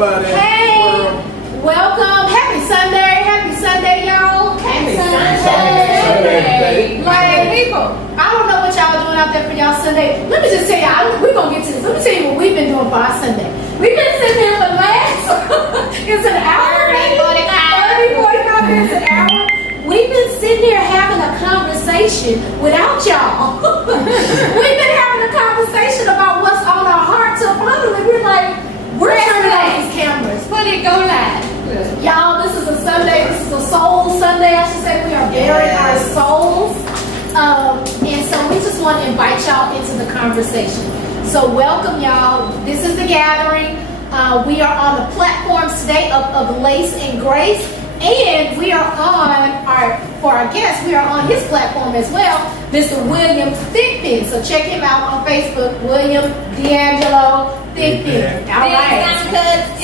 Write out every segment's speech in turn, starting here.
everybody. Hey, welcome. Happy Sunday, y'all. Happy Sunday. Like, people, I don't know what y'all doing out there for y'all Sunday. Let me just tell y'all, we're going to get to this. Let me tell you what we've been doing for our Sunday. We've been sitting here for the last, it's an hour, 45 minutes, an hour. We've been sitting here having a conversation without y'all. We've been having a conversation about what's on our heart. So finally, we're turning on these cameras. Put it, go live. Y'all, this is a Sunday. This is a soul Sunday. I should say we are bearing our souls. And so we just want to invite y'all into the conversation. So welcome, y'all. This is the gathering. We are on the platforms today of Lace and Grace. And we are on for our guests, we are on his platform as well, Mr. William Thigpen. So check him out on Facebook, William D'Angelo Thigpen. All right.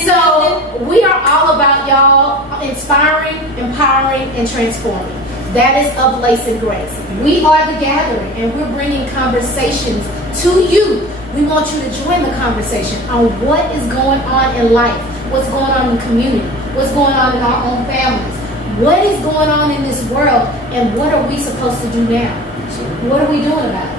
So we are all about y'all inspiring, empowering, and transforming. That is of Lace and Grace. We are the gathering, and we're bringing conversations to you. We want you to join the conversation on what is going on in life, what's going on in the community, what's going on in our own families, what is going on in this world, and what are we supposed to do now? What are we doing about it?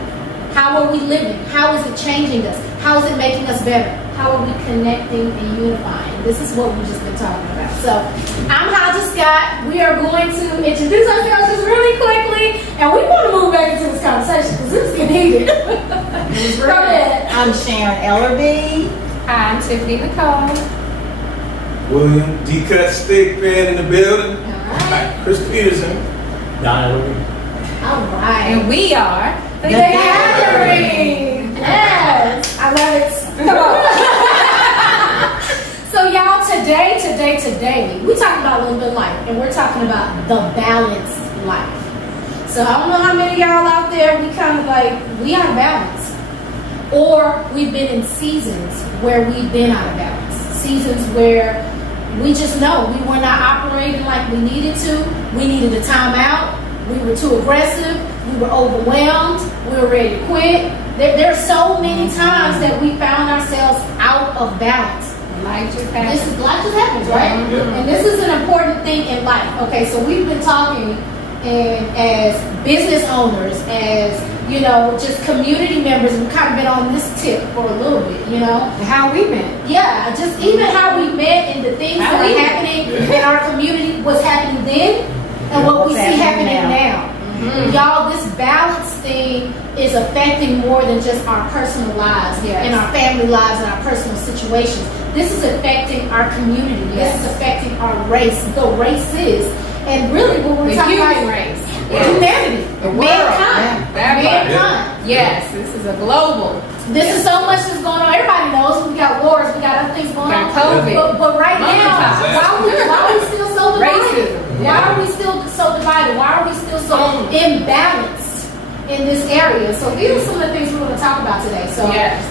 How are we living? How is it changing us? How is it making us better? How are we connecting and unifying? This is what we've just been talking about. So, I'm Haja Scott. We are going to introduce ourselves just really quickly, and we want to move back into this conversation because it's getting heated. Go ahead. I'm Sharon Ellerby. I'm Tiffany Nicole. William D. Cut Thigpen in the building. All right. Chris Peterson. All right. And we are The gathering. Yes. I love it. Come on. So y'all, today, we talking about a little bit of life, and we're talking about the balanced life. So I don't know how many of y'all out there, we kind of like, we out of balance. Or we've been in seasons where we've been out of balance. Seasons where we just know we were not operating like we needed to. We needed a timeout. We were too aggressive. We were overwhelmed. We were ready to quit. There are so many times that we found ourselves out of balance. life just happened. Life just happens, right? Yeah. And this is an important thing in life. Okay, so we've been talking as business owners, as just community members. We've kind of been on this tip for a little bit, How we met. Yeah, just even how we met and the things that are happening in our community, what's happening then, and what we see happening now. Mm-hmm. Y'all, this balance thing is affecting more than just our personal lives and our family lives and our personal situations. This is affecting our community. This is affecting our race, the races, and really what we're talking about, human race. humanity, The world. mankind. Yes, this is a global. This is so much that's going on. Everybody knows we got wars, we got other things going on. Got COVID. But right now, why are we still so divided? Racism. Why are we still so divided? Why are we still so imbalanced in this area? So these are some of the things we're going to talk about today. So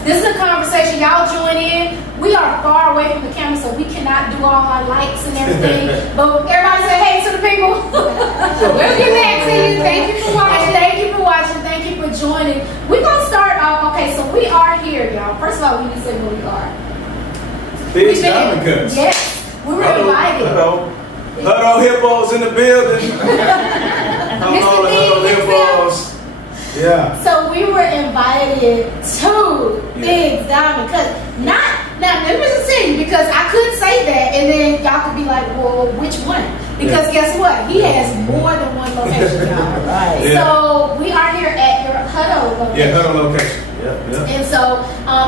this is a conversation. Y'all join in. We are far away from the camera, so we cannot do all our lights and everything. But everybody say hey to the people. We'll get back to you. Thank you for watching. Thank you for watching. Thank you for joining. We're going to start off. Okay, so we are here, y'all. First of all, we need to say where we are. Big Diamond Cuts. Yes, we were invited. Huddle Hippos in the building. Huddle Hippos. Yeah. So we were invited to Big Diamond Cuts. Now, let me just say, because I could say that, and then y'all could be like, well, which one? Because guess what? He has more than one location, y'all. Right. Yeah. So we are here at your Huddle location. Yeah, Huddle location. Yeah. And so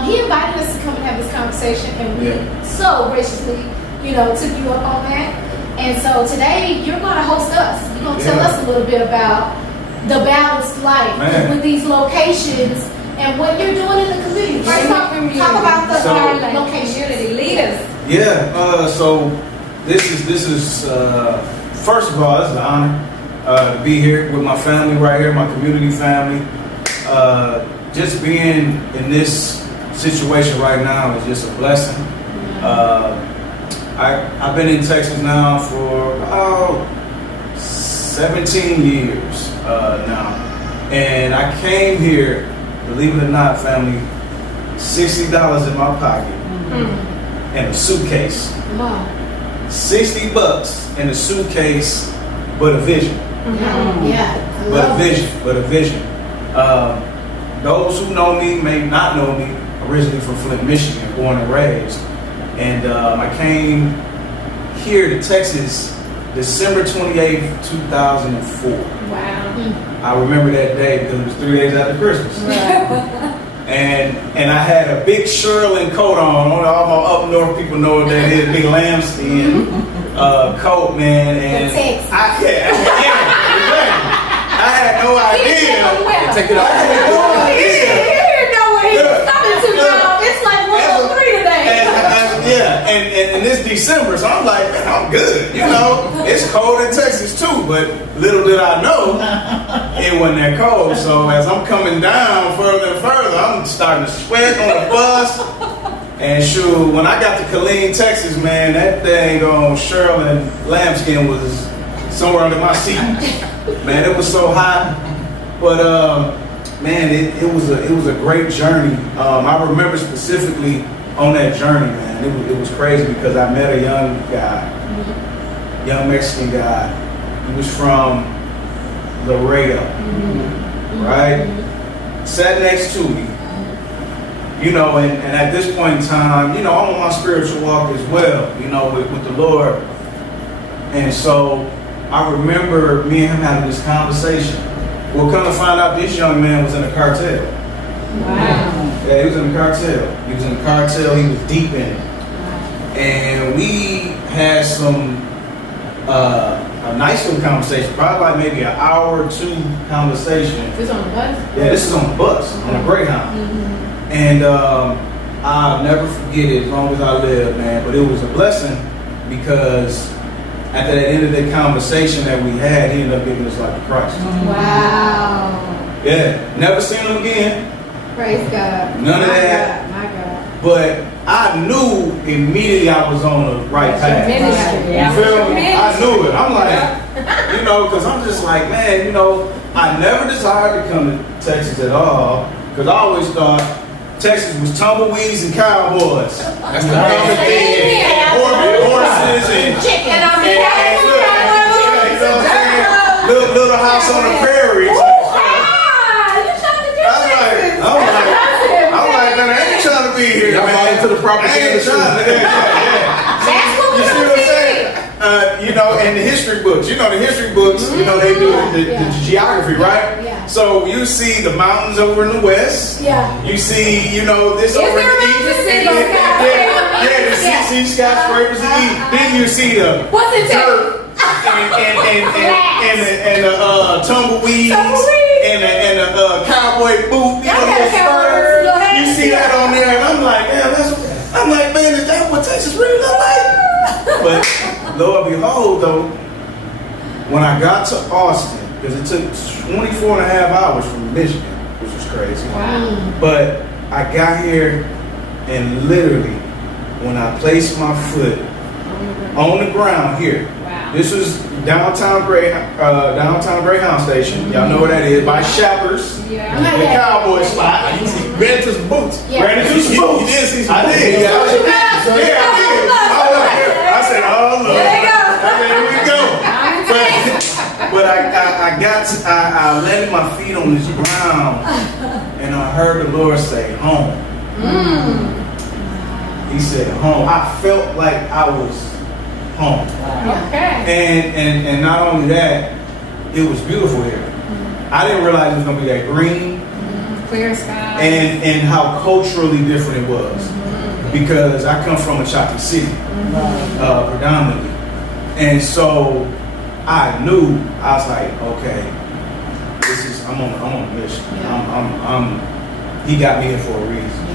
he invited us to come and have this conversation, and we so graciously, took you up on that. And so today you're going to host us. You're going to tell us a little bit about the balanced life with these locations and what you're doing in the community. First, talk about the location. Leaders. Yeah. So this is first of all, it's an honor to be here with my family right here, my community family. Just being in this situation right now is just a blessing. I've been in Texas now for about 17 years now, and I came here, believe it or not, family, $60 in my pocket, and a suitcase. Come on. $60 in a suitcase, but a vision. Yeah. I But a love it. vision. But a vision. Those who know me may not know me. Originally from Flint, Michigan, born and raised. And I came here to Texas December 28th, 2004. Wow. I remember that day because it was 3 days after Christmas. And I had a big Sherlin coat on. All my up north people know what that is. Big lambskin coat, man. And Texas. I had no idea. Take I had no idea. It's like 103 today. And this December, so I'm like, man, I'm good. You know, it's cold in Texas too, but little did I know it wasn't that cold. So as I'm coming down further and further, I'm starting to sweat on the bus. And shoot, when I got to Killeen, Texas, man, that thing on Sherlin lambskin was somewhere under my seat. Man, it was so hot. But man, it was a great journey. I remember specifically on that journey, man. It was crazy because I met a young guy, young Mexican guy. He was from Laredo, right? Sat next to me, you know, and at this point in time, you know, I'm on my spiritual walk as well, you know, with the Lord. And so I remember me and him having this conversation. Well, come to find out, this young man was in a cartel. Wow. Yeah, he was in the cartel. He was in the cartel. He was deep in it. And we had a nice little conversation, probably like maybe an hour or two conversation. This on the bus? Yeah, this is on the bus, on a Greyhound. And I'll never forget it as long as I live, man. But it was a blessing because at the end of the conversation that we had, he ended up giving his life to Christ. Wow. Yeah, never seen him again. Praise God. None of that. My God. But I knew immediately I was on the right path. Ministry. You feel me? I knew it. I'm like, you know, because I'm just like, man, you know, I never desired to come to Texas at all because I always thought Texas was tumbleweeds and cowboys. That's the common thing. And horses and Chicken. you know what I'm saying? Little house on the prairie. I'm like, man, I ain't trying to be here, Y'all man. bought into the property I ain't industry. trying to. That's what You see what I'm saying? You know, and the history books. You know, the history books. You know, they do the geography, right? Yeah. So you see the mountains over in the west. Yeah. You see, you know, this Is over in there the a east. mountain city? You see skyscrapers in the east. Then you see the What's it dirt and the tumbleweeds and the cowboy boot. You know, Y'all got the cowboys spurs. in your head. You see that on there, and I'm like, damn, I'm like, man, is that what Texas really look like? But lo and behold, though, when I got to Austin, because it took 24 and a half hours from Michigan, which was crazy. Wow. But I got here, and literally, when I placed my foot on the ground here, Wow. this was downtown Greyhound Station. Y'all know where that is, by Shappers. Yeah. The cowboy spot. Ran into some boots. Yeah. Ran into some boots. You did see some I boots. did. Yeah, I did. I said, oh look. There you go. There we go. But I landed my feet on this ground, and I heard the Lord say, home. He said, home. I felt like I was home. Okay. And not only that, it was beautiful here. I didn't realize it was gonna be that green Clear sky. and how culturally different it was. Because I come from a chocolate city, predominantly. And so I knew, I was like, okay, I'm on a mission. He got me here for a reason.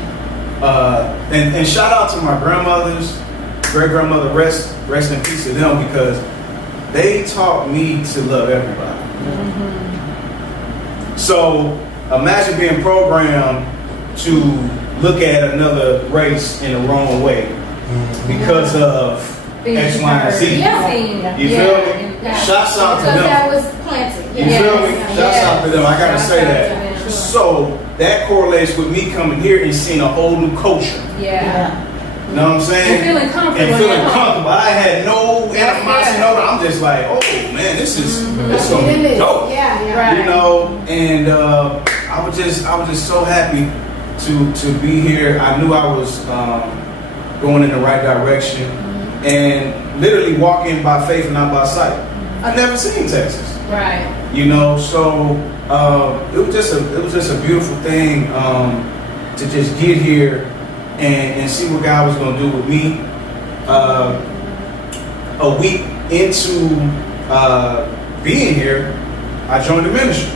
And shout out to my grandmothers, great grandmother, rest in peace to them, because they taught me to love everybody. So imagine being programmed to look at another race in the wrong way because of X, Y, and Z. Yeah. You feel me? Shouts out to Because them. that was planted. You feel me? Shouts out to them. I gotta Shouts say out to that. them. So that correlates with me coming here and seeing a whole new culture. Yeah. You know what I'm saying? And feeling comfortable And feeling at home. comfortable. I had no animosity. good. No, I'm just like, oh man, this is Get in there. dope. Yeah, yeah. Right. You know, and I was just so happy to be here. I knew I was going in the right direction, and literally walking by faith and not by sight. I never seen Texas. Right. You know, so it was just a beautiful thing to just get here and see what God was going to do with me. A week into being here, I joined the ministry,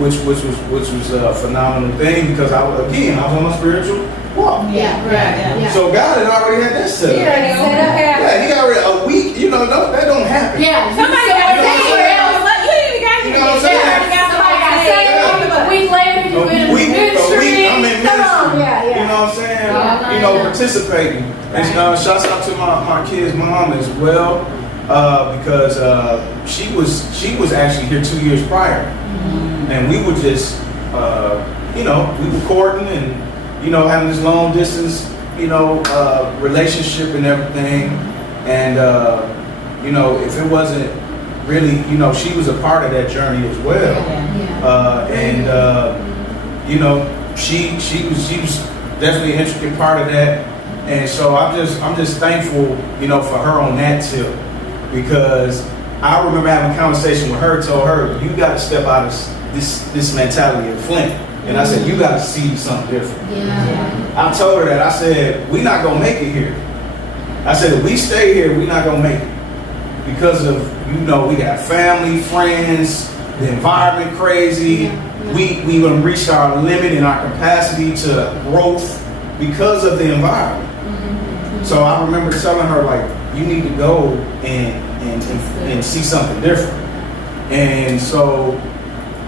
which was a phenomenal thing because I was on my spiritual walk. Yeah, Right. yeah. So God had already had that set up. Yeah, he already a week. You know, no, that don't happen. Yeah, Somebody you got said saved. that. You ain't even got You know what I'm saying? Somebody got saved. A week later, you in the ministry. I'm in Come on, ministry. yeah, yeah. You know what I'm saying? Yeah, You know, yeah. participating. And shouts out to my kid's mom as well, because she was actually here 2 years prior, and we were just we were courting and having this long distance relationship and everything, and if it wasn't really she was a part of that journey as well. She was definitely an intricate part of that, and so I'm just thankful, for her on that tip, because I remember having a conversation with her, told her, you got to step out of this mentality of Flint, and I said, you got to see something different. Yeah. I told her that, I said, we're not gonna make it here. I said, if we stay here, we're not gonna make it because of we got family, friends, the environment crazy. Yeah. We gonna reach our limit in our capacity to growth because of the environment. So I remember telling her, like, you need to go and see something different. And so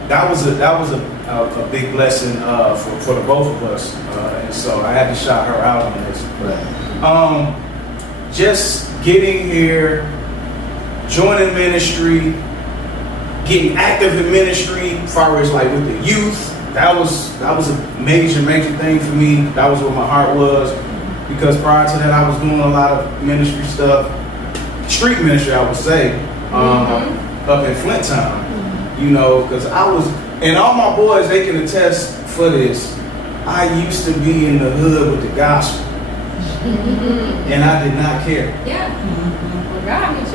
that was a big blessing for the both of us. And so I had to shout her out on this. But just getting here, joining ministry, getting active in ministry, as far as like with the youth, that was a major thing for me. That was where my heart was, because prior to that I was doing a lot of ministry stuff, street ministry I would say, up in Flint Town. Because I was, and all my boys, they can attest for this, I used to be in the hood with the gospel, and I did not care. Yeah. Well, God, I was,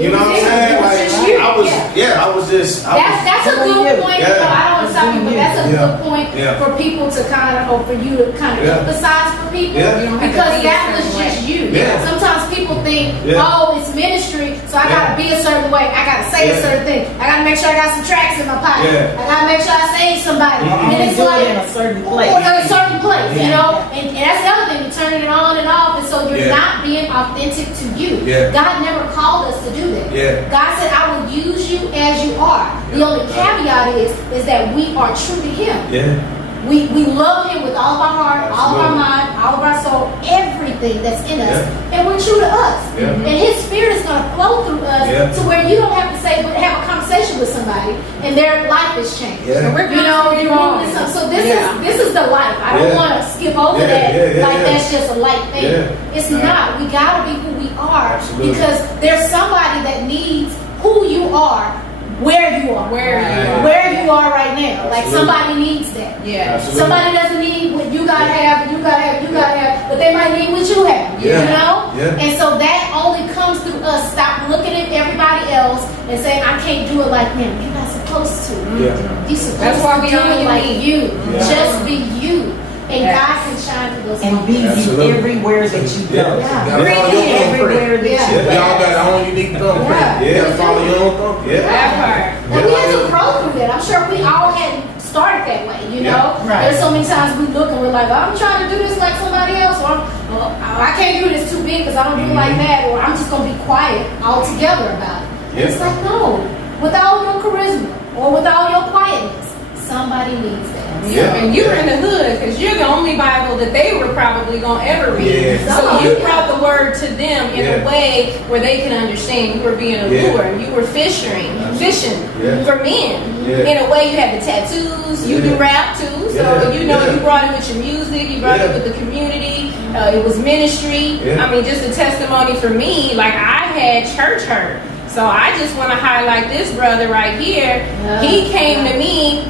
you know what I'm saying? Like, I was just. That's a good point. Yeah. I don't want to stop you, but that's a good point for people to or for you to kind of emphasize for people, because that was just you. Yeah. Sometimes people think, oh, it's ministry, so I gotta be a certain way. I gotta say a certain thing. I gotta make sure I got some tracks in my pocket. Yeah. I gotta make sure I save somebody. And it's do it in like a certain place. or a certain place, and that's the other thing. You're turning it on and off, and so you're not being authentic to you. Yeah. God never called us to do that. Yeah. God said, I will use you as you are. The only caveat is that we are true to Him. Yeah. We love Him with all of our heart, all of our mind, all of our soul, everything that's in us, and we're true to us. Yeah. And His Spirit is going to flow through us to where you don't have to have a conversation with somebody and their life is changed. Yeah. So we're You're moving something. So this is the life. I don't want to skip over that that's just a light thing. Yeah. It's not. We got to be who we are. Absolutely. Because there's somebody that needs who you are, where you are. Where you are. Where you are right now. Like Absolutely. somebody needs that. Yeah. Absolutely. Somebody doesn't need what you gotta have, you gotta have, but they might need what you have. Yeah. You know? Yeah. And so that only comes through us. Stop looking at everybody else and saying, I can't do it like them. You're not supposed to. Yeah. You're supposed That's why to we do on it your like knee. you. Yeah. Just be you. And Yes. God can shine through those And be moments. Absolutely. everywhere that you go. Yeah. Yeah. Gotta follow your own Everywhere that Yeah. you go. Y'all got our own unique thumbprint. Yeah. You gotta follow your own thumbprint. Yeah. That part. And we had to grow through that. I'm sure we all hadn't started that way, you know? Yeah, right. There's so many times we look and we're like, I'm trying to do this like somebody else, or I can't do this too big because I don't do it like that, or I'm just going to be quiet altogether about it. And it's like, no. With all your charisma or with all your quietness, somebody needs that. Yeah. And you were in the hood because you're the only Bible that they were probably going to ever read. Yeah. So you brought the word to them in a way where they can understand. You were being a lure. You were fishing. musician Yeah. for men. Yeah. In a way, you had the tattoos, you can Yeah. rap too. So, Yeah. you know, Yeah. you brought it with your music, you brought it Yeah. with the community. It was ministry. Yeah. I mean, just a testimony for me, like I had church hurt. So I just want to highlight this brother right here. Yeah. He came to me.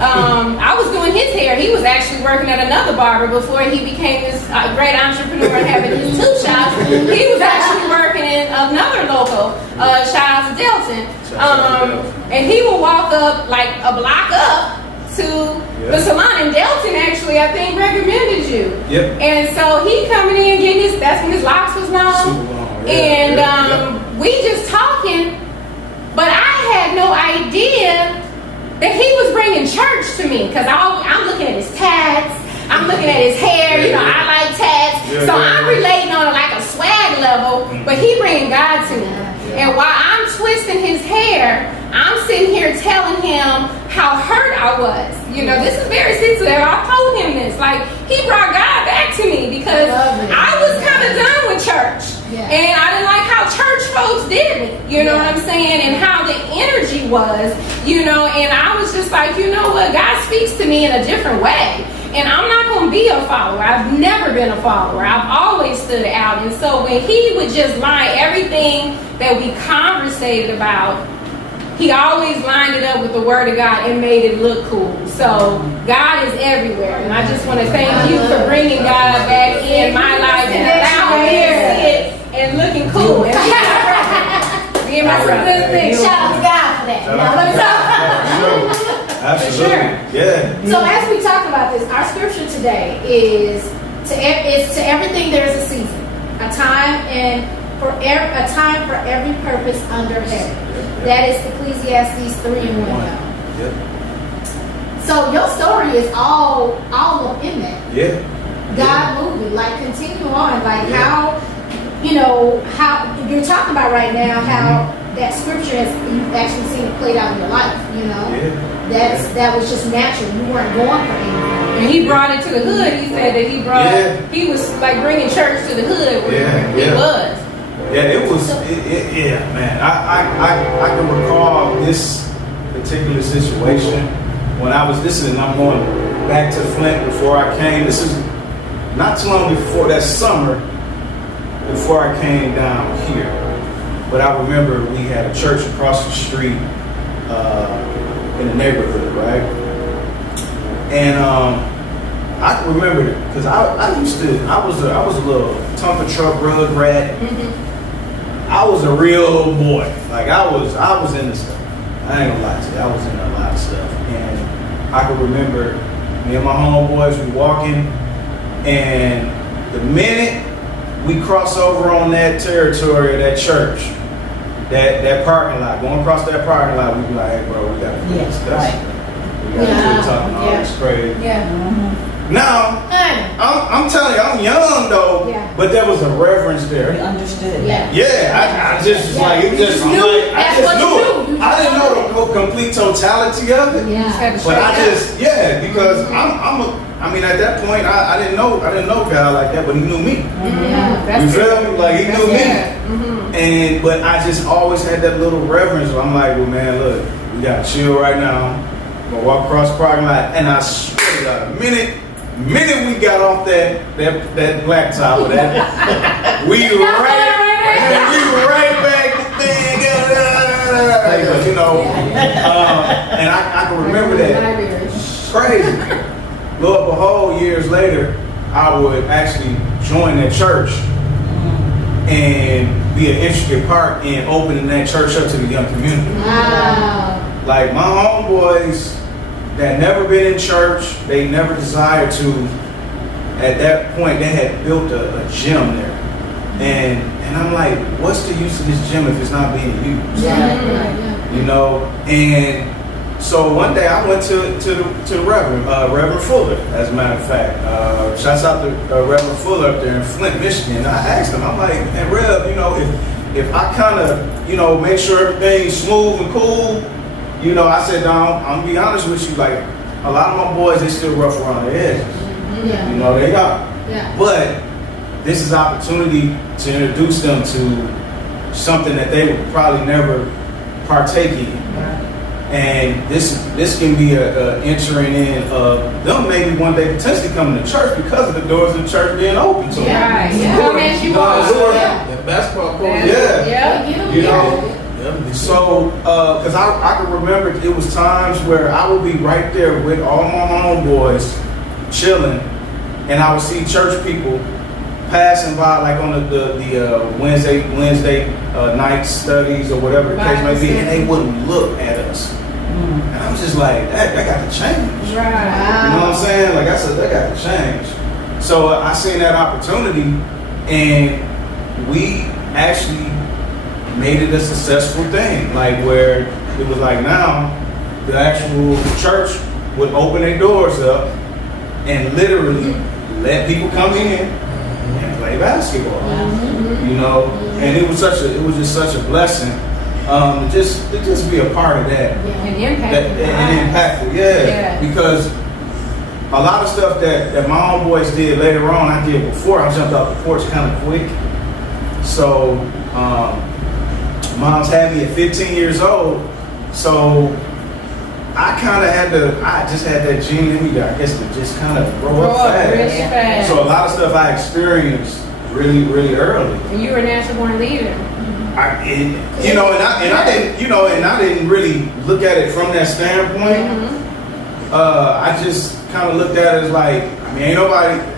I was doing his hair. He was actually working at another barber before he became this great entrepreneur and having his two shops. He was actually working in another local. Shout out to Delton. And he would walk up like a block up to the salon. And Delton actually, I think, recommended you. Yep. And so he coming in getting his. That's when his locks was long. Super long, yeah, And yeah. we just talking, but I had no idea that he was bringing church to me because I'm looking at his tats, I'm looking at his hair. You know, I like tats, Yeah, so yeah, I'm yeah. relating on like a swag level. But he bringing God to me, and while I'm twisting his hair, I'm sitting here telling him how hurt I was. You know, this is very sensitive. I told him this. Like, he brought God back to me because Love it. I was kind of done with church. Yeah. And I didn't like how church folks did me. You know what I'm saying? And how the energy was, you know, and I was just like, you know what? God speaks to me in a different way. And I'm not going to be a follower. I've never been a follower. I've always stood out. And so when he would just line everything that we conversated about, he always lined it up with the word of God and made it look cool. So God is everywhere. And I just want to thank you for bringing God back in my life and allowing me to see it and looking cool. And being my That's a brother. good thing. Shout out to God for that. Shout Now, out let me to talk. Absolutely. sure. Yeah. So as we talk about this, our scripture today is to everything there's a season, a time a time for every purpose under heaven. That is Ecclesiastes 3:1. Yep. So your story is all up in that. Yeah. God moving, like continue on, like Yeah. how, you know, how you're talking about right now, how that scripture has, you've actually seen it played out in your life, you know. Yeah. That was just natural. You weren't going for anything. And he brought it to the hood. He said that Yeah. he was like bringing church to the hood where Yeah, he yeah. was. Yeah, it was. Yeah, man. I can recall this particular situation when I was listening. I'm going back to Flint before I came. This is not too long before that summer, before I came down here. But I remember we had a church across the street in the neighborhood, right? And I can remember it because I was a little Tonka truck rug rat. I was a real boy. Like I was into stuff. I ain't gonna lie to you. I was into a lot of stuff. And I can remember me and my homeboys were walking, and the minute we cross over on that territory of that church, that parking lot, going across that parking lot, we be like, hey bro, we gotta do Yes, this. right. We gotta quit talking all Yeah. this crazy. Yeah. Now, I'm telling you, I'm young though, Yeah. but there was a reverence there. We understood. Yeah. Yeah, I just was Yeah. like, it was You just, just I'm knew like, I that's just what knew you it. knew. You I didn't just know the complete totality of it, Yeah. Had to but I straight up. just, because I mean, at that point, I didn't know God like that, but He knew me. Yeah. You feel me? Like He knew me. Mm-hmm. But I just always had that little reverence where I'm like, well, man, look, we gotta chill right now. I'm gonna walk across the parking lot, and I swear to God, the minute we got off that blacktop of that, we right back the thing, you know. And I can remember that. Crazy. Lord behold, years later, I would actually join that church and be an intricate part in opening that church up to the young community. Wow. Like my homeboys that never been in church, they never desired to. At that point, they had built a gym there, and I'm like, what's the use of this gym if it's not being used? Yeah. You know. And so one day I went to the Reverend Fuller, as a matter of fact. Shouts out to Reverend Fuller up there in Flint, Michigan. And I asked him, I'm like, hey Rev, you know, if I kind of, you know, make sure everything's smooth and cool, you know, I said, no, I'm gonna be honest with you, like a lot of my boys, they still rough around the edges. Yeah. You know, they are. Yeah. But this is opportunity to introduce them to something that they would probably never partake in. And this can be a entering in of them maybe one day potentially coming to church because of the doors of the church being open to them. Yeah. Right. Yeah. Come as you are. Yeah. That basketball court. Yeah. Yeah. Get 'em, You yeah. know, Yeah. so, because I can remember it was times where I would be right there with all my homeboys chilling, and I would see church people passing by, like on the Wednesday night studies or whatever the case may be, and they wouldn't look at us. And I was just like, that got to change. You Right. know what I'm saying? Like I said, that got to change. So I seen that opportunity, and we actually made it a successful thing. Like where it was like now, the actual church would open their doors up and literally let people come in and play basketball. You know, and it was just such a blessing to just be a part of that. And impact. And impactful, yeah. Because a lot of stuff that my homeboys did later on, I did before. I jumped off the porch kind of quick. So, Mom's had me at 15 years old. So, I just had that gene in me that I guess to just kind of grow up fast. really fast. So, a lot of stuff I experienced really, really early. And you were a natural born leader. I didn't really look at it from that standpoint. I just kind of looked at it as like, I mean, ain't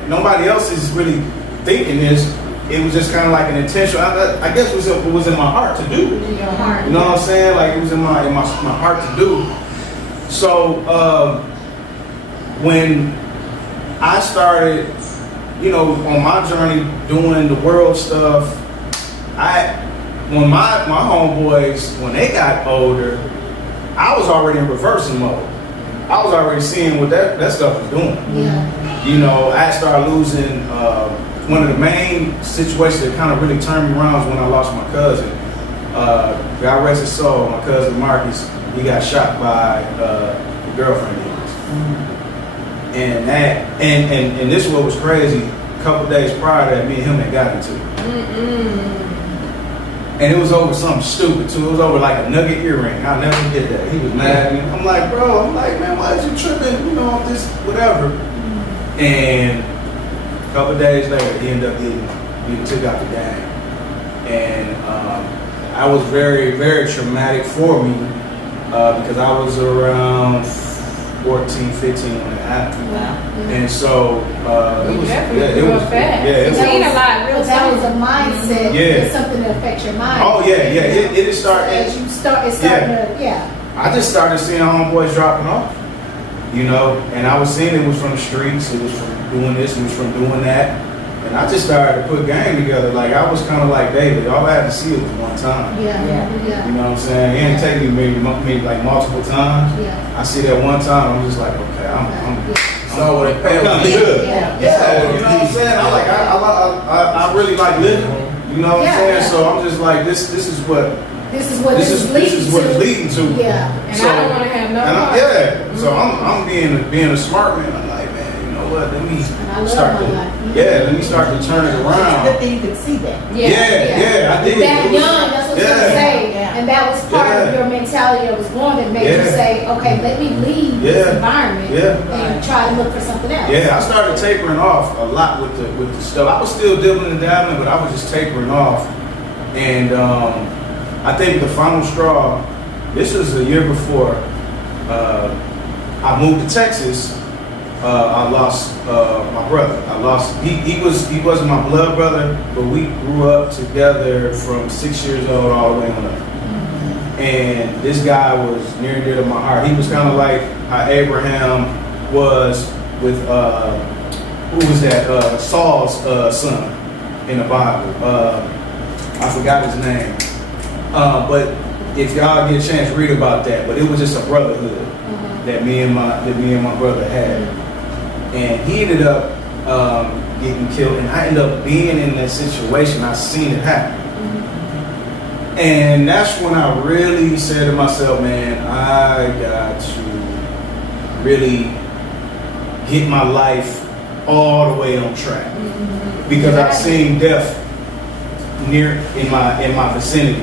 nobody else is really thinking this. It was just kind of like an intention. I guess it was in my heart to do. Your heart. You know what I'm saying? Like it was in my heart to do. So when I started, on my journey doing the world stuff, when my homeboys, when they got older, I was already in reversing mode. I was already seeing what that stuff was doing. Yeah. I started losing, one of the main situations that kind of really turned me around was when I lost my cousin. God rest his soul, my cousin Marcus, he got shot by the girlfriend of his. And this is what was crazy. A couple days prior to that, me and him had got into it. And it was over something stupid too. It was over like a nugget earring. I'll never forget that. He was mad at me. I'm like, man, why is you tripping? Off this, whatever. And a couple days later, he ended up getting took out the game. And I was very, very traumatic for me because I was around 14, 15 when it happened. Wow. And so it was Seen a lot, real That was a soon. mindset. Yeah. It's something that affects your mind. Oh yeah. It started. As you start, it's starting to, I just started seeing homeboys dropping off, and I was seeing it was from the streets, it was from doing this, it was from doing that, and I just started to put game together. Like I was kind of like David. All I had to see it was one time. Yeah. You know what I'm saying? It didn't take me maybe like multiple times. Yeah. I see that one time, I'm just like, okay, I'm So what it I'm coming good. Yeah. Yeah, you know what I'm saying? I really like living. You know what I'm saying? Yeah. So I'm just like, this is what This is what this it's is leading what to. it's leading to. Yeah. And I don't want to have no part. So I'm being a smart man. I'm like, man, you know what? Let me And I love start my to life. let me start to turn it It's a good around. thing you could see that. Yeah, I did. That young, that's what I was gonna say. Yeah. And that was part of your mentality that was born that made you Yeah. say, okay, let me leave this environment and try to look for something else. Yeah, I started tapering off a lot with the stuff. I was still dibbling and dabbling, but I was just tapering off. And I think the final straw, this was a year before I moved to Texas. I lost my brother. He wasn't my blood brother, but we grew up together from 6 years old all the way on up. And this guy was near and dear to my heart. He was kind of like how Abraham was with who was that? Saul's son in the Bible. I forgot his name. But if y'all get a chance, read about that. But it was just a brotherhood that me and my brother had. And he ended up getting killed, and I ended up being in that situation. I seen it happen. And that's when I really said to myself, man, I got to really get my life all the way on track. Because I've seen death near in my vicinity.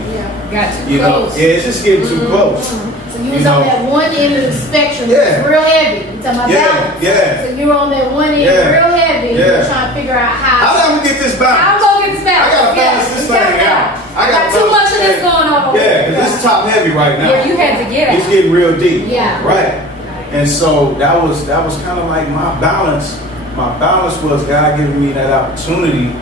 Got too You know, close. yeah, it's just getting too close. So you You was know. on that one end of the spectrum, Yeah. it's real heavy. You talking about Yeah, balance. yeah. So you were on that one end, Yeah. real heavy. You Yeah. were trying to figure out How how. do we get this I'm balance? gonna get this back. I gotta balance this thing out. I got too much of this going on over Yeah, here. because this is top heavy right now. Yeah, you had to get It's it. getting real deep. Yeah. Right. And so that was kind of like my balance. My balance was God giving me that opportunity.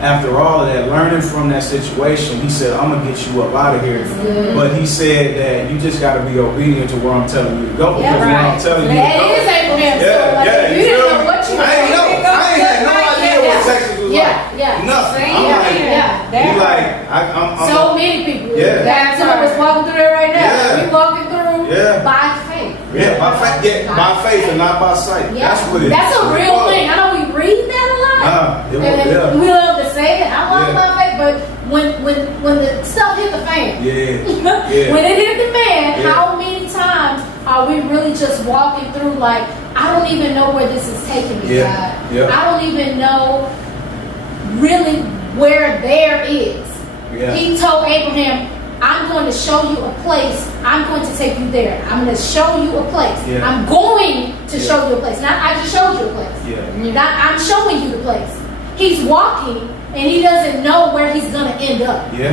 After all of that, learning from that situation, He said, "I'm gonna get you up out of here." good. But He said that you just got to be obedient to where I'm telling you to go. Yeah, because where I'm right. telling you to That go. is Abraham's Yeah, story. Like, yeah, you you didn't feel know me? what you were I ain't know. doing. I ain't had no idea Yeah. what Texas was Yeah, like. yeah. Nothing. See? I'm Yeah, like, yeah. you like, I'm So many people. Yeah. That's some of us walking through there right now. Yeah. We walking through Yeah. by faith. yeah, by faith and not by sight. Yeah. That's what it is. That's a real was. thing. I know we read that a lot. It was, And yeah. we love to say it. I love Yeah. my faith, but when the stuff hit the fan, Yeah. Yeah. when it hit the fan, Yeah. how many times are we really just walking through like, I don't even know where this is taking me, Yeah. God. Yeah. I don't even know really where there is. Yeah. He told Abraham, I'm going to show you a place. I'm going to take you there. I'm going to show you a place. Yeah. I'm going to Yeah. show you a place. Not I just showed you a place. Yeah. Not I'm showing you the place. He's walking and he doesn't know where he's going to end up. Yeah.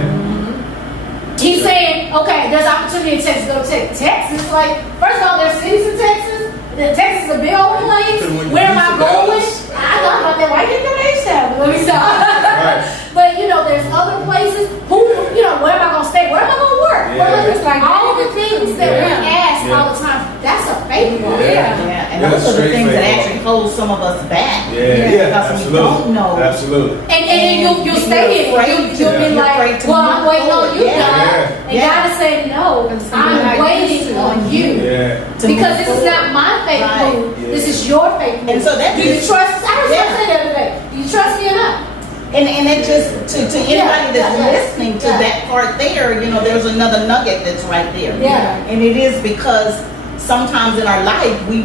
He's saying, okay, there's opportunity in Texas. Go to Texas. Texas, like, first of all, there's cities in Texas. Texas is a big old place. Couldn't wait to Where am use I the going? Dallas. I thought about that. Why didn't you go to H-Town? Let me stop. Right. But you know, there's other places. Who, you know, where am I gonna stay? Where am I gonna work? Yeah. Where am I- It's like all the things that we Yeah. ask Yeah. all the time. That's a faith walk. Yeah. Yeah, and Yeah, those are the straight things that faith. actually hold some of us back. Yeah. Yeah. Because we Absolutely. don't know. Absolutely. And you'll You're stay in it. afraid You'll to- be you're afraid like, to well, move I'm waiting on forward. you, Yeah. God. Yeah. And Yeah. God is saying, no, It's I'm like waiting this on on you. Yeah. To Because move this is not forward. my faith Right. move. Yeah. This is your faith move. And so that do you just- trust? I was Yeah. going to say the other day. Do you trust me enough? And it just to anybody Yeah, that's yeah, listening to yeah. that part there, you know, there's another nugget that's right there. Yeah. And it is because sometimes in our life we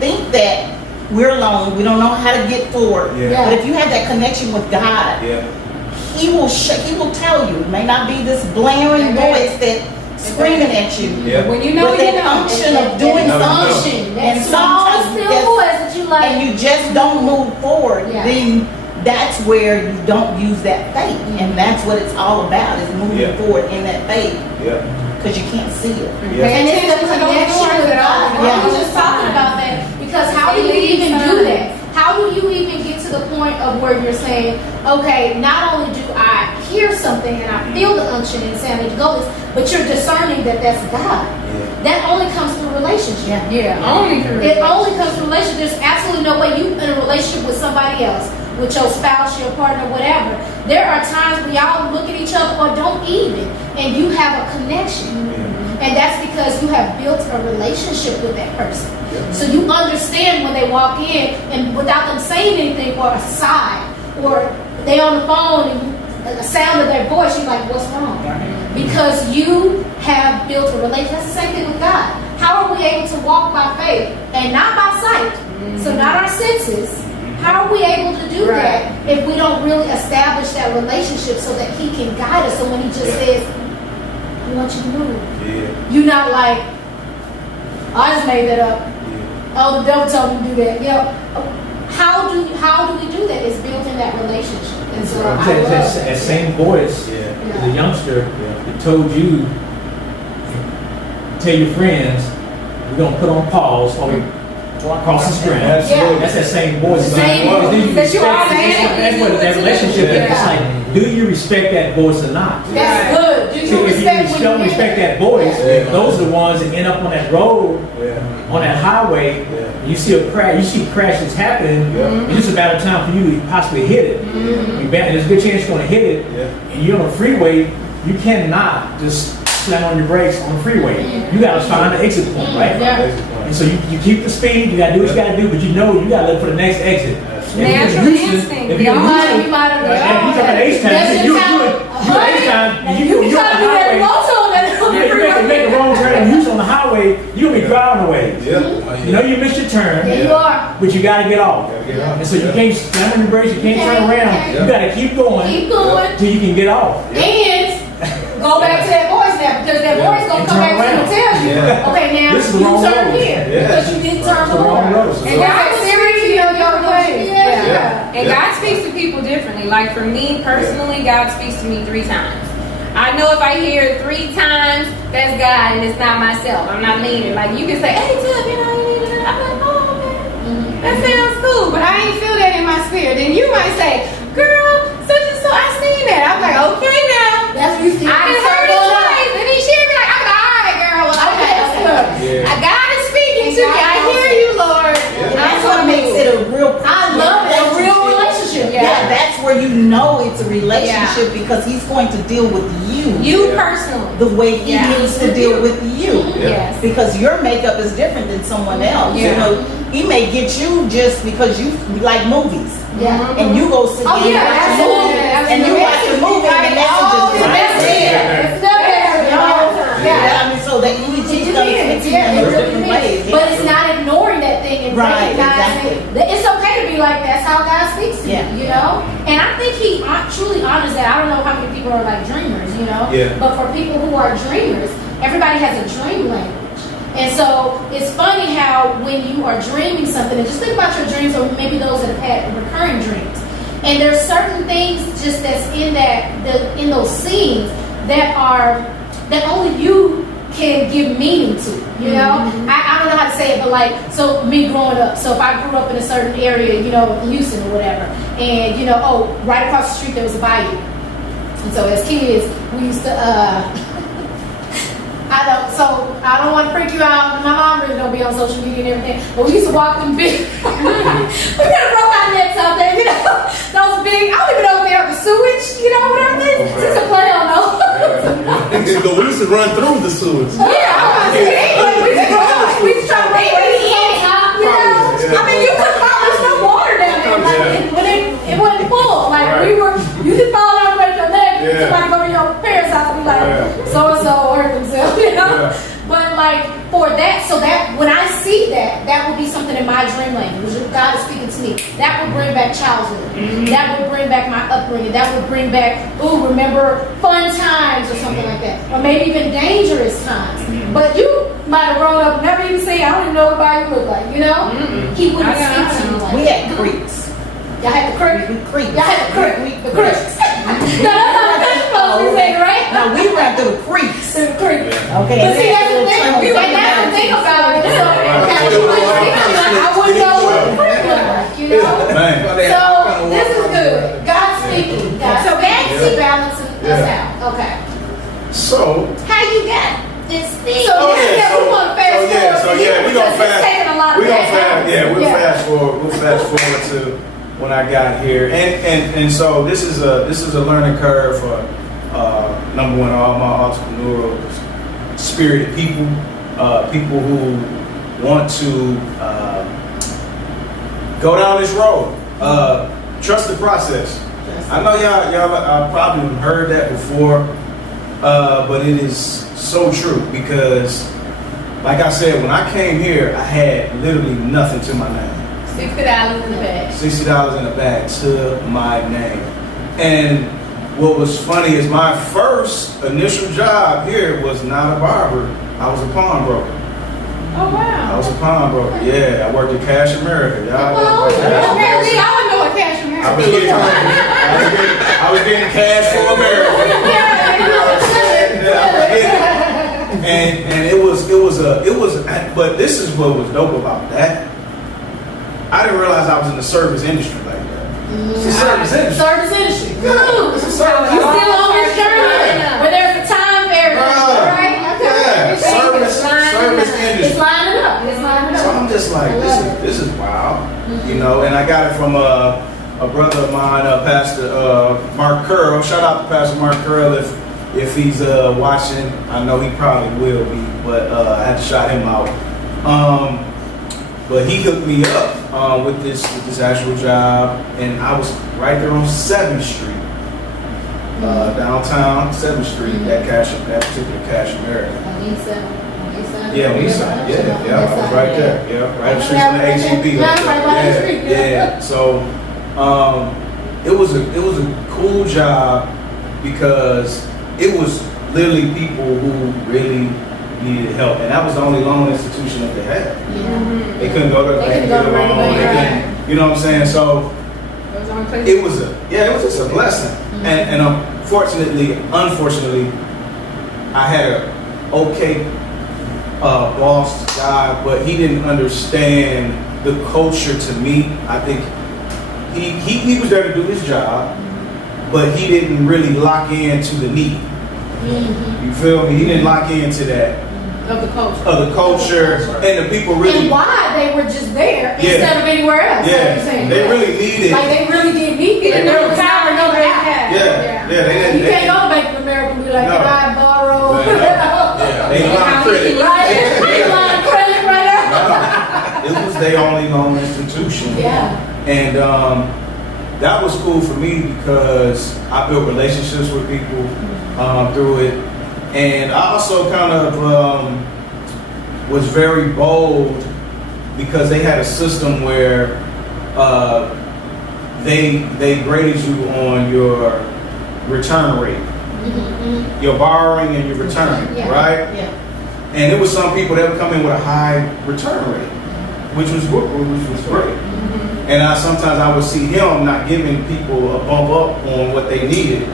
think that we're alone, we don't know how to get forward. Yeah. But if you have that connection with God, Yeah. He will tell you. It may not be this blaring Amen. voice that screaming at you. Yeah. When you know, But you that know. unction of doing That something, Unction. That and small, sometimes still that's- voice that you like. and you just don't move forward, Yeah. then that's where you don't use that faith. And that's what it's all about, is moving Yeah. forward in that faith, Yeah. because you can't see it. Yeah. And it's the Attention to those connection doors with that God. open. I Yeah. was just talking about that because how do you even do that? How do you even get to the point of where you're saying, okay, not only do I hear something and I feel the unction and saying I need to go this, but you're discerning that that's God. That only comes through relationship. Yeah, only through It only comes from relationship. There's absolutely no way you in a relationship with somebody else, with your spouse, your partner, whatever. There are times we all look at each other or don't even, and you have a connection. And that's because you have built a relationship with that person. So you understand when they walk in, and without them saying anything, or a sigh, or they on the phone and the sound of their voice, you're like, what's wrong? Because you have built a relationship. That's the same thing with God. How are we able to walk by faith and not by sight? So not our senses. How are we able to do that if we don't really establish that relationship so that He can guide us? So when He just says, "I want you to move," Yeah. you're not like, "I just made that up." Oh, the devil told me to do that. You know, how do we do that? It's built in that relationship. And so I'm I saying love that same voice Yeah. as a youngster that told you, tell your friends, we're gonna put on pause while we cross the stream. Absolutely. That's that same voice. Same Because then voice that you respect- are saying. That's what that relationship is. It's like, do you respect that voice or not? That's good. Do See, you if respect you when don't you respect hear that voice, Yeah. those are the ones that end up on that road, Yeah. on that highway. Yeah. You see a crash, you see crashes happening. Yeah. It's just a matter of time for you to possibly hit it. There's a good chance you're going to hit it. Yeah. And you're on a freeway, you cannot just slam on your brakes on the freeway. You got to find the exit point, right? Yeah. And so you keep the speed, you got to do what you got to do, but you know you got to look for the next exit. If you're in Natural Houston- instinct. If you're in You Houston, might have like, you talking about H-Town, That's you're just how- H-Town, And you're you on can the try to do that highway. in Motown and on the Yeah, you make a wrong turn in Houston on the highway, you're going to be driving away. Yeah. You know you missed your turn, Yeah, you are. but you got to get off. Gotta get out. And so you Yeah. can't slam on your brakes, you can't turn can't. around. Yeah. You got to keep going Keep going. till you can get off. And go back to that voice now, because that voice gonna And come turn back to you and around. tell you, Yeah. okay, now This is the you wrong turn road. here Yeah. because you didn't turn It's the the wrong corner. road. And God is serious, you know your way. Yeah. And Yeah. God speaks to people differently. Like for me personally, God speaks to me 3 times. I know if I hear it 3 times, that's God and it's not myself. I'm not leaning. Like you can say, hey, Tip, you know, you need to. I'm like, oh, man, that sounds cool, but I ain't feel that in my spirit. And you might say, girl, such and so, I seen that. I'm like, okay now. That's what you see. I done heard it twice. And then she'll be like, I'm like, all right, girl. Well, okay, that's good. Yeah. God is speaking to me. I hear you, Lord. And that's what makes it a real. I love it. A real relationship. Yeah, that's where you know it's a relationship because he's going to deal with you You personally. the way he Yeah. needs to deal with you. Yes. Because your makeup is different than someone else. You Yeah. know, he may get you just because you like movies. Yeah. And you go sit Oh down yeah, and watch a absolutely. movie. And you watch a movie and the message is It's right never there. there. It's never there. You know? Yeah, I mean, so that he's It going to is, fix you yeah, in it those really different is. ways. But it's not ignoring that thing and Right, recognizing exactly. that it's okay to be like that's how God speaks to Yeah. you, you know? And I think he truly honors that. I don't know how many people are like dreamers, you know? Yeah. But for people who are dreamers, everybody has a dream language. And so it's funny how when you are dreaming something, and just think about your dreams or maybe those that have had recurring dreams. And there's certain things just that's in in those scenes that only you can give meaning to, you know? I don't know how to say it, but like, so me growing up, so if I grew up in a certain area, you know, Houston or whatever, and you know, oh, right across the street there was a bayou. And so as kids, we used to, I don't want to freak you out. My mom really don't be on social media and everything. But we used to walk them big. We could have broke our necks out there, you know. Those big, I don't even know if they have the sewage, you know, whatever it is. Just a play on those. We used to run through the sewage. Yeah, I'm we used to try to break it in, you know. I mean, you could fall, there's no water down there. Like, when it wasn't full. Like, you could fall down and break your leg. Yeah. Somebody go to your parents' house and be like, Yeah. so-and-so hurt themselves, you know. Yeah. But like for that, so that when I see that, that would be something in my dream language. God is speaking to me. That would bring back childhood. That would bring back my upbringing. That would bring back, remember fun times or something like that, or maybe even dangerous times. But you might have grown up, never even seen. I don't even know what you look like. You know, he wouldn't speak to you like We that. had creeks. Y'all had the creek. We creeks. Y'all had the creek. The creeks. No, that's not what that's supposed to be saying, right? Now we ran through the creeks. The creek. Okay. But see, and that's the little thing. tunnels We up went and down down. and think about it. So, I wouldn't know what the creek looked like, you know? Man. So, this is good. God speaking. So, back to balancing us Yeah. out. Okay. So, How you got this thing? So, we want to fast forward. we gonna because it's taking a lot of we'll fast forward to when I got here, and so this is a learning curve for number one, all my entrepreneurial spirited people, people who want to go down this road. Trust the process. I know y'all probably heard that before, but it is so true because, like I said, when I came here, I had literally nothing to my name. $60 in the bag. $60 in a bag to my name. And what was funny is my first initial job here was not a barber. I was a pawnbroker. Oh, wow. I was a pawnbroker. Yeah, I worked at Cash America. Y'all know Okay, Cash we America. all know what cash America I was getting cash for America. And it was, but this is what was dope about that. I didn't realize I was in the service industry like that. It's a service industry. Service industry. It's a service You industry. still on this journey where there's a time variable, right? Yeah, service industry. It's lining up. It's lining So up. I'm just like, this is wild, you know. And I got it from a brother of mine, Pastor Mark Curl. Shout out to Pastor Mark Curl if he's watching. I know he probably will be, but I had to shout him out. But he hooked me up with this actual job, and I was right there on 7th Street, downtown 7th Street. That particular Cash America. Yeah, on East Side. Yeah, I was right there. Yeah, right up the street from the HEB. Yeah, right by the street. Yeah. So, it was a cool job because it was literally people who really needed help, and that was the only loan institution that they had. Yeah. They couldn't go to the They bank couldn't and go get a to the loan. bank, They right. couldn't, you know what I'm saying? So Those only places- it was just a blessing. And unfortunately, I had a okay boss guy, but he didn't understand the culture to me. I think he was there to do his job, but he didn't really lock into the need. You feel me? He didn't lock into that Of the culture. of the culture and the people really. And why they were just there Yeah. instead of anywhere else. like you're Yeah, saying. they really needed. Like they really did need it. And There there was was not power another they out. had. Yeah, they didn't. You they can't didn't- go to Bank of America and be like, No. can I borrow? Right, Yeah, they line of credit. Right? They line of credit right now. It was their only loan institution. Yeah. And that was cool for me because I built relationships with people through it. And I also kind of was very bold because they had a system where they graded you on your return rate, your borrowing and your return, Yeah. right? Yeah. And it was some people that would come in with a high return rate, which was great. And sometimes I would see him not giving people a bump up on what they needed,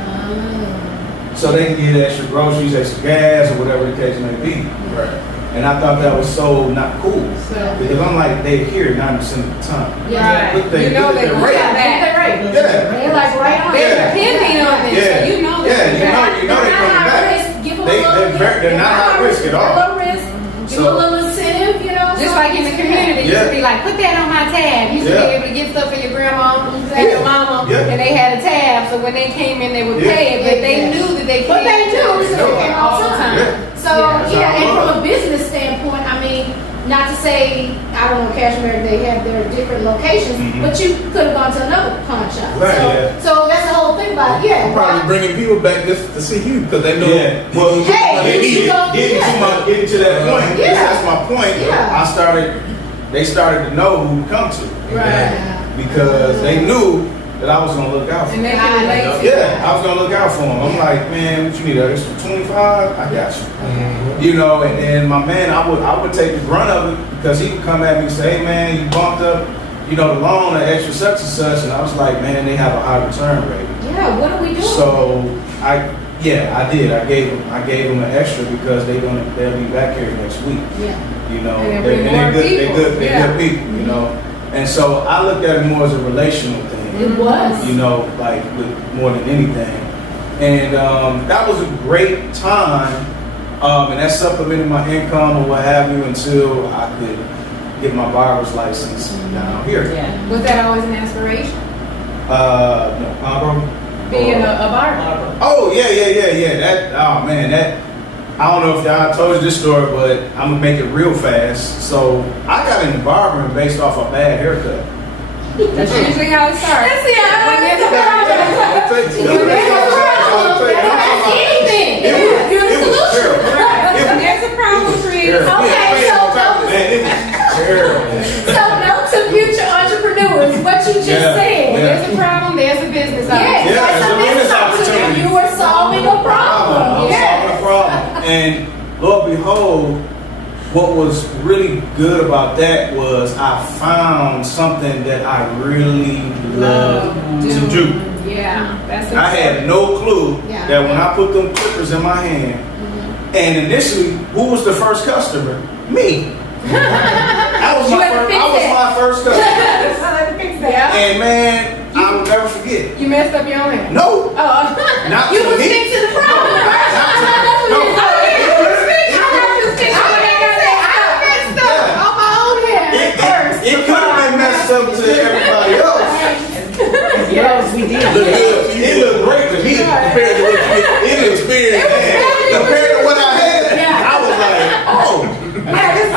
so they can get extra groceries, extra gas, or whatever the case may be. Right. And I thought that was so not cool So, because I'm like, they're here 90% of the time. Yeah. Look, you know look at they their look rate. at that. Yeah. They're like right on. They're Yeah. depending on it, Yeah. so you know Yeah, that. you know they're not coming high back. risk. Give them They- a little. they're not high risk at all. They're low risk. Give them a So- little incentive, you know. Just so like in the community, you Yeah. used to be like, put that on my tab. You used to Yeah. be able to get stuff for your grandma and your mama, Yeah. and they had a tab, so when they came in, they would Yeah. pay it, but they Yeah. knew that they But could. they do, so they came all the time. Yeah. So Yeah. yeah, and from a business standpoint, I mean, not to say I don't know, Cashmere, they have their different locations, Mhm. but you could have gone to another pawn shop. Right, so, yeah. so that's the whole thing about it. Yeah. I'm probably bringing people back just to see you because they know. Yeah. Well, Hey, you go- getting to that point. Yeah. That's my point. Yeah. They started to know who to come to Right. because they knew that I was gonna look out for And them. they could relate to Yeah, I was gonna look out for them. I'm like, man, what you need? An extra 25? I got you. You know, and then my man, I would take the brunt of it because he would come at me and say, hey man, you bumped up, you know, the loan, the extra such and such, and I was like, man, they have a high return rate. Yeah, what are we doing? So I did. I gave them an extra because they'll be back here next week. Yeah. You know, And they'll bring more they're people. good Yeah. people. You know, and so I looked at it more as a relational thing. It was. You know, like with more than anything. And that was a great time, and that supplemented my income or what have you until I could get my barber's license down here. Yeah. Was that always an aspiration? No, bro. Being a barber? Oh yeah. That I don't know if y'all told you this story, but I'm gonna make it real fast. So I got into barbering based off a bad haircut. That's usually how it starts. That's the When there's a problem. Anything. It was terrible. When there's a problem, create a Terrible. Okay, so Man, it was terrible. So note to future entrepreneurs, what you just Yeah, said. When yeah. there's a problem, there's a business Yes, opportunity. Yeah, that's it's a a business business opportunity. opportunity. You were solving a problem. I was solving a problem. And Lord behold, what was really good about that was I found something that I really love to do. Yeah, that's I had no clue Yeah. that when I put them clippers in my hand, and initially, who was the first customer? Me. That was You my had to first. fix I was it. my first customer. I like to fix that. Yeah. And man, I will never forget. You messed up your own hand. No, Oh. not You to was me. fixing the problem. Not That's to- what no. it is. It could have been messed up to everybody else. Yes, we did. Look good to you. It looked great to me compared to what you experienced. Compared to what I had, I was like, oh, That's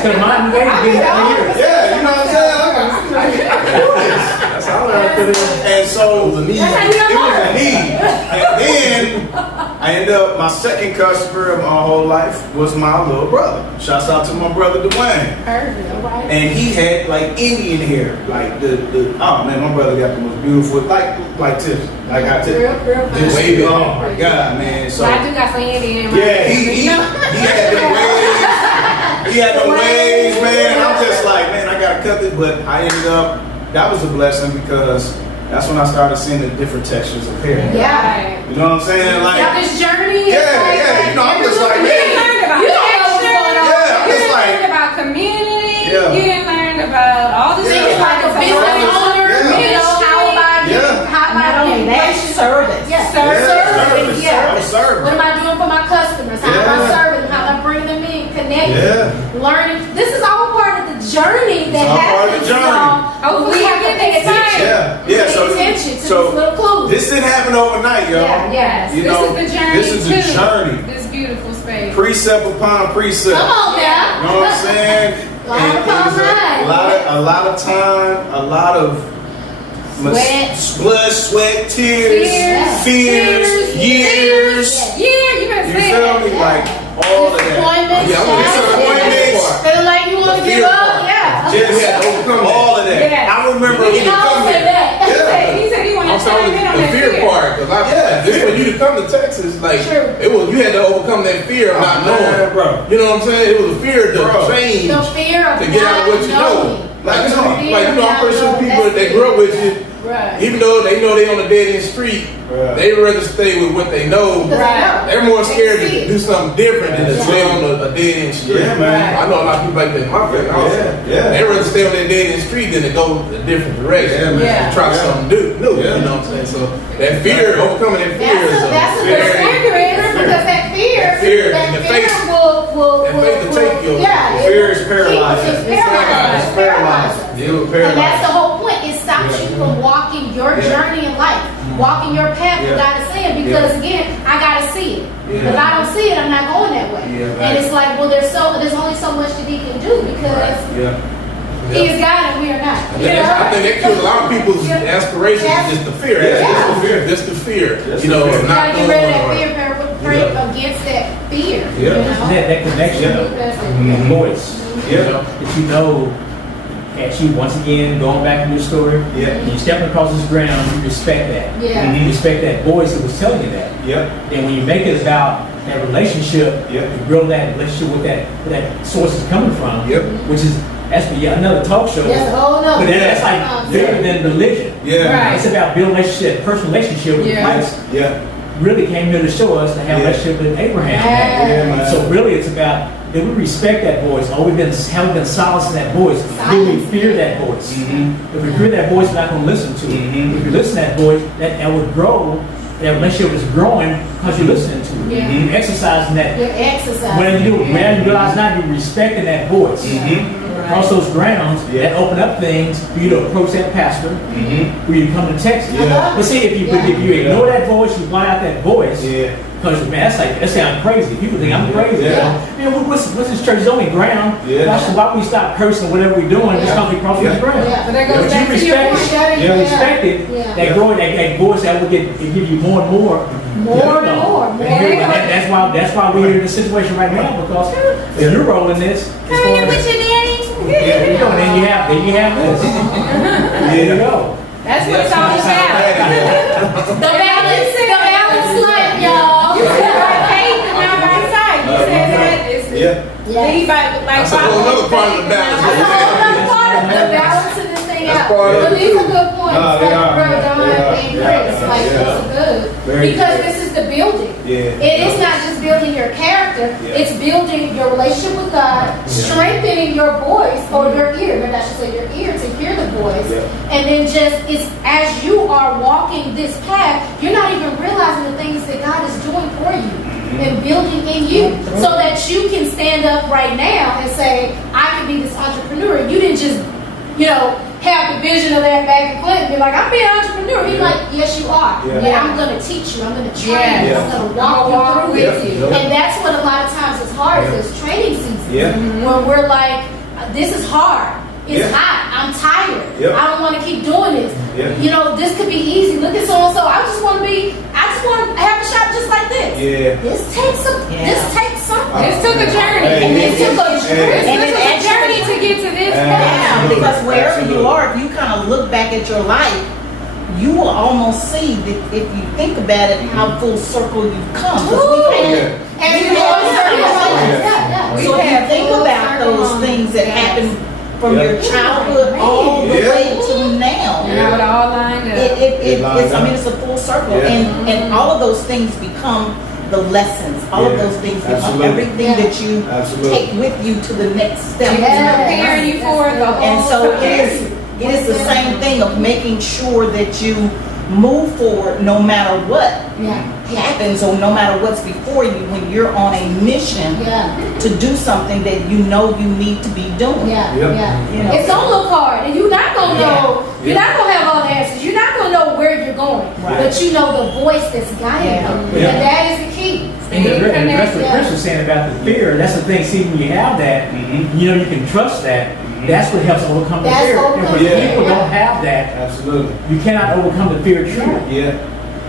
because mine made it been for years. yeah, you know what I'm saying? I can do this. That's all I put in. And so It was a need. it was a need. And then I ended up, my second customer of my whole life was my little brother. Shouts out to my brother Dwayne. Perfect. All right. And he had like Indian hair, like the oh man, my brother got the most beautiful, like Tiff, like I Tiff. Real Just, fine. wavy. oh my God, man. So So I do got some Indian in my yeah, he had the waves. He had the waves, man. I'm just like, man, I gotta cut it. But I ended up, that was a blessing because that's when I started seeing the different textures of hair. Yeah. You know what I'm saying? Now Like, this journey. is Yeah, like, yeah, you know, I'm just like, You man. didn't learn about You don't know what's texture. going on. Yeah, I'm You just didn't like, learn about community. Yeah. You didn't learn about all this Yeah. It's like a business owner, Yeah. you know, how am I getting, Yeah. how am I Not only getting that, relationship? service. Yeah, Yeah, service, yeah. I'm serving. What am I doing for my customers? How am I Yeah. serving them? How am I bringing them in, connecting, Yeah. learning? This is all part of the journey that It's all part of happens. the journey. Hopefully we have you to get pay attention. excited. Yeah, Pay so attention to these so little clues. this didn't happen overnight, y'all. Yeah, Yes, You this know, is the journey. this is the too. journey. This beautiful space. Precept upon precept. Come on You now. know what I'm saying? Line And upon it was line. a lot of time, a lot of blood, sweat, tears, fears, years. Yeah, you better You say feel that. me? Like all of that. Disappointments. Yeah, I want to Disappointments. Feeling like you want to The give fear up. part. Yeah. Just had to overcome all of that. Yeah. I remember We when can you all come say here. that. He said he wanted I'm to talking chime in on the that fear part, because Yeah, this fear. for you to come to Texas, like True. it was, you had to overcome that fear of not Oh, man, knowing, bro. You know what I'm saying? It was a fear to Bro. change, The fear of to get out of what you know. knowing. Like, That's some hard. people, like you know, I'm pretty sure Fear of people not that knowing. grew up with you, Right. even though they know they on a dead end street, Right. they rather stay with what they know. Right. They're more scared They see to do something different than to Yeah. stay on a dead end street. Yeah, man. I know a lot of people like that in my family also. Yeah, yeah. They rather stay on that dead end street than to go a different direction Yeah, man. and try Yeah. something new. Yeah. You know what I'm saying? So that fear, overcoming that fear is That's a very. good accurate because that fear And the faith- will that faith will take you. yeah, Fear is it- paralyzing. It's paralyzing. It's paralyzing. It will paralyze. And that's the whole point. It stops you from walking your Yeah. journey in life, walking your path Yeah. that God is saying. Because again, I gotta see it. Yeah. If I don't see it, I'm not going that way. Yeah, right. And it's like, well, there's only so much that He can do because Yeah. He is God and we are not. I think that kills a lot of people's aspirations. Yeah. Is just the fear. Yeah. Just the fear. Just the fear. Just You know, the fear. of You not gotta get knowing. rid of that or- fear, pray against that fear. Yeah. You know? That connection of Mhm. that voice. Yeah. That you know, as you once again going back to your story, Yeah. when you stepping across this ground, you respect that. Yeah. Mhm. You respect that voice that was telling you that. Yep. And when you make it about that relationship, Yeah. you build that relationship with that source is coming from, Yep. which is that's another talk show. That's a whole nother. But that's like bigger than religion. Yeah. Right. It's about building a relationship, personal relationship with Yeah. Christ. Yeah. Really came here to show us to have a Yeah. relationship with Abraham. Yeah. Yeah, man. So really, it's about that we respect that voice, or haven't been silenced in that voice. Do we fear that voice? Mhm. If we fear that voice, we're not going to listen to it. Mhm. If you listen to that voice, that would grow. That relationship is growing because you're listening to it. Yeah. You're exercising that. You're exercising. When you realize now you're respecting that voice. Mhm. Across those grounds, Yeah. that open up things for you to approach that pastor, Mhm. for you to come to Texas. Yeah. But see, if you Yeah. ignore that voice, you blind out that voice. Yeah. Because man, that sounds crazy. People think I'm crazy. Yeah. You know, what's this church? It's only ground. Yeah. Gosh, so why we stop cursing whatever we're doing just because we cross Yeah. this ground? Yeah. But that But goes you back to your respect point. it. You respect it. Yeah. That growing, that voice that will give you more and more. More and more. That's why we're in this situation right now because if you're rolling this, it's going to, yeah, you know, then you have this. There you go. That's what it's all about. The balance life, y'all. You said by faith and not by sight. You said that. It's Yeah. lead by like That's a whole by nother part of the balance. That's a whole other part of the balancing this thing That's out. part of But it, these too. are good points. No, they Like are, Brother man. Don They are. and Yeah. Chris. Like, Yeah. those are good. Very Because good. this is the building. Yeah. It is not just building your character, Yeah. it's building your relationship with God, strengthening your voice or your ear, maybe I should say your ear to hear the voice. Yeah. And then it's as you are walking this path, you're not even realizing the things that God is doing for you and building in you so that you can stand up right now and say, I can be this entrepreneur. You didn't just, have the vision of that back in Clinton, be like, I'm being an entrepreneur. He's Yeah. like, yes, you are. Yeah. And I'm going to teach you. I'm going to train you. Yeah. I'm going to walk you through with it. you. Yeah. And that's what a lot of times is hard Yeah. is this training season. Yeah. When we're like, this is hard. It's Yeah. hot. I'm tired. Yeah. I don't want to keep doing this. Yeah. This could be easy. Look at so and so. I just want to just want to have a shop just like this. Yeah. This takes something. This took a journey. Hey, And it took a hey. And This it took a actually- journey to get to this Yeah. point. Yeah, Absolutely. because wherever you Absolutely. are, if you kind of look back at your life, you will almost see that if you think about it, how full circle you've come. 'Cause we've had- Yeah. And we've you had know, so much. yeah. So if you had think full about circle those on. things that happened from Yeah. your childhood all the Yeah. way to now, Now it all lined up. It lines it's, I up. mean, it's a full circle, Yeah. and all of those things become the lessons. All of Yeah. those things become Absolutely. everything Yeah. that you Absolutely. take with you to the next step. Yeah. Preparing you for the whole And so time. it is the same thing of making sure that you move forward no matter what Yeah. happens or no matter what's before you when you're on a mission Yeah. to do something that you know you need to be doing. Yeah, Yep. yeah. You know. It's gonna look hard, and you're not gonna know. You're Yeah. not gonna have all the answers. You're not gonna know where you're going, Right. but you know the voice that's guiding you, Yeah. and that is the key. And the rest of Yeah. Chris was saying about the fear, that's the thing, see, when you have that, Mhm. you know, you can trust that, that's what helps overcome the That's fear. And overcome when the fear, people yeah. don't have that, Absolutely. you cannot overcome the fear truly. Yeah.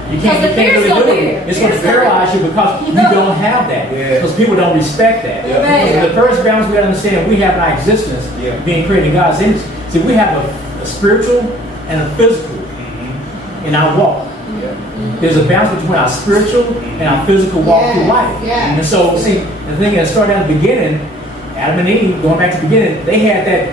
You Because can't, the you can't fear's really gonna do be it. there. It's going to Fear's gonna paralyze you because you don't have that. Yeah. Because people don't respect that. Yeah. Right. So the first balance we got to understand we have in our existence, Yeah. being created in God's image. See, we have a spiritual and a physical in our walk. Yeah. There's a balance between our spiritual and our physical walk Yeah, through life. yeah. And so, see, the thing that started at the beginning, Adam and Eve, going back to the beginning, they had that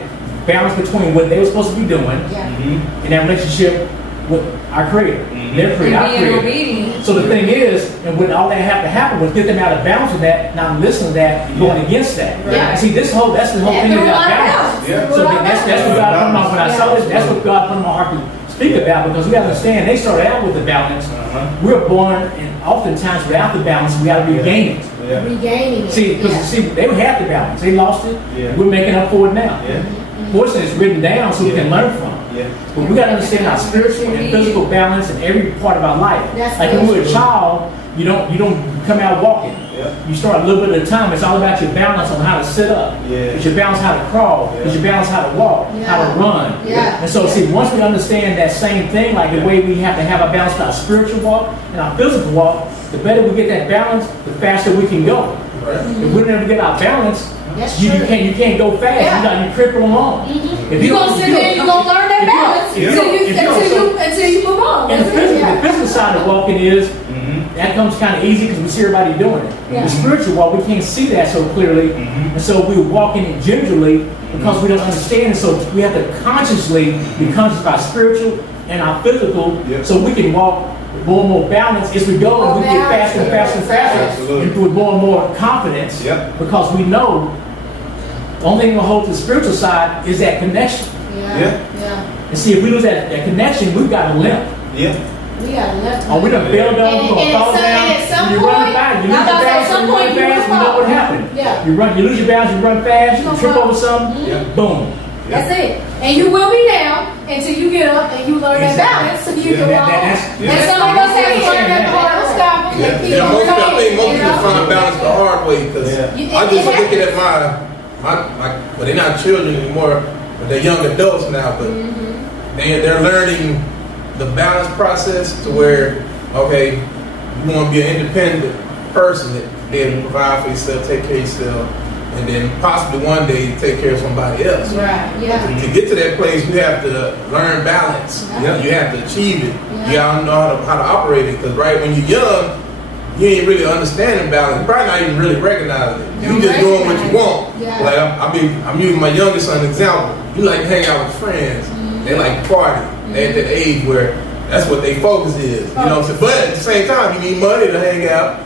balance between what they were supposed to be doing Yeah. Mm-hmm. in that relationship with our Creator, their Creator, our And being Creator. obedient. So the thing is, and when all that had to happen was get them out of balance with that, not listening to that, and going against that. Yeah. And see, that's the whole That thing threw a about lot of balance. balance. Yeah. Threw a So lot of that's balance. what God put in my, when I saw this, that's Yeah. what God put in my heart to speak about, because we got to understand, they started out with the balance. Uh-huh. We're born, and oftentimes without the balance, we got to regain it. Yeah. Regaining it. See, because Yeah. they had the balance, they lost it. Yeah. We're making up for it now. Yeah. Fortunately, it's written down so we can learn from it. Yeah. But we got to understand our spiritual and physical balance in every part of our life. That's Like when good. we're a child, you don't come out walking. Yeah. You start a little bit at a time. It's all about your balance on how to sit up. Yeah. It's your balance how to crawl. Yeah. It's your balance how to walk, how to Yeah. run. Yeah. And so, see, once we understand that same thing, like the way we have to have our balance with our spiritual walk and our physical walk, the better we get that balance, the faster we can go. Right. If we never get our balance, That's you true. can't go fast. Yeah. You cripple along. If You're gonna don't- sit if there don't and you're come- gonna learn that if you don't- balance if you don't- until you move on. and the That's it. physical side of walking is, Mm-hmm. that comes kind of easy because we see everybody doing it. Yeah. The spiritual walk, we can't see that so clearly. Mhm. And so we're walking it gingerly because we don't understand it. So we have to consciously be conscious of our spiritual and our physical Yeah. so we can walk with more and more balance as we go More and we get balance, faster and faster and faster. Absolutely. And with more and more confidence Yep. because we know the only thing that holds the spiritual side is that connection. Yeah. Yeah. Yeah. And see, if we lose that connection, we've got to limp. Yeah. We got left. Oh, we done fell down, And- we're gonna and fall at some- down. and at some You run point- fast, you I'm lose your about to say, balance, at some you point run you fast, will you know what fall. happened. Yeah. You lose your balance, you run fast, You you gonna trip fall. over something, Yeah. boom. That's it. And you will be down until you get up and you learn that Exactly. balance so you Yeah, can that- walk. that's- yeah. And some of us have to learn that the hard way. Yeah, Keep yeah, on I think going, most you people know? find balance the hard way because Yeah. I just It looking at well, they're not children anymore, but they're young adults now. But they're learning the balance process to where, okay, you want to be an independent person that be able to provide for yourself, take care of yourself, and then possibly one day take care of somebody else. Right. Yeah. To get to that place, you have to learn balance. Yeah. You have to achieve it. Yeah. You gotta know how to operate it. Because right when you're young, you ain't really understanding balance. You're probably not even really recognizing it. You Don't just doing what you recognize want. it. Yeah. Like I'm using my youngest son example. You like to hang out with friends. They like to party. They're at that age where that's what their focus is. You know what I'm saying? But at the same time, you need money to hang out.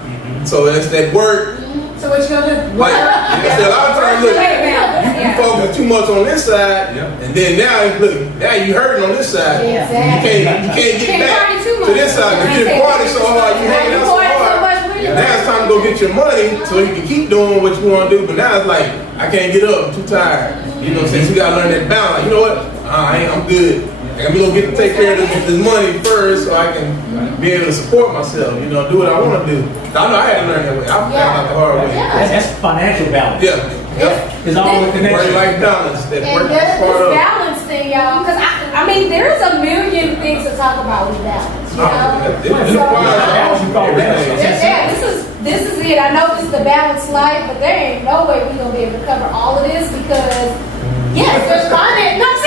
So that's that work. So what you gonna do? Like, I said, a lot of times, look, you focus too much on this side, Yeah. and then now you hurting on this side. Yeah. Exactly. You can't get Can't back party too to much. this side because you done party so hard, you hanging out so hard. Now it's time to go get your money so you can keep doing what you want to do. But now it's like, I can't get up, I'm too tired. You know what I'm saying? So you gotta learn that balance. Like, you know what? I'm good. Like, I'm gonna get to take care of this money first so I can be able to support myself, you know, do what I want to do. I know I had to learn that way. I found out the hard way. Yeah. That's financial balance. Yeah. Yeah. It's all the connection. Work-life balance. That And work this is part of. balance thing, y'all, because I mean, there's a million things to talk about with balance. It So- requires everything. Yeah, this is it. I know this is the balanced life, but there ain't no way we're gonna be able to cover all of this because yes, there's finance. No, I'm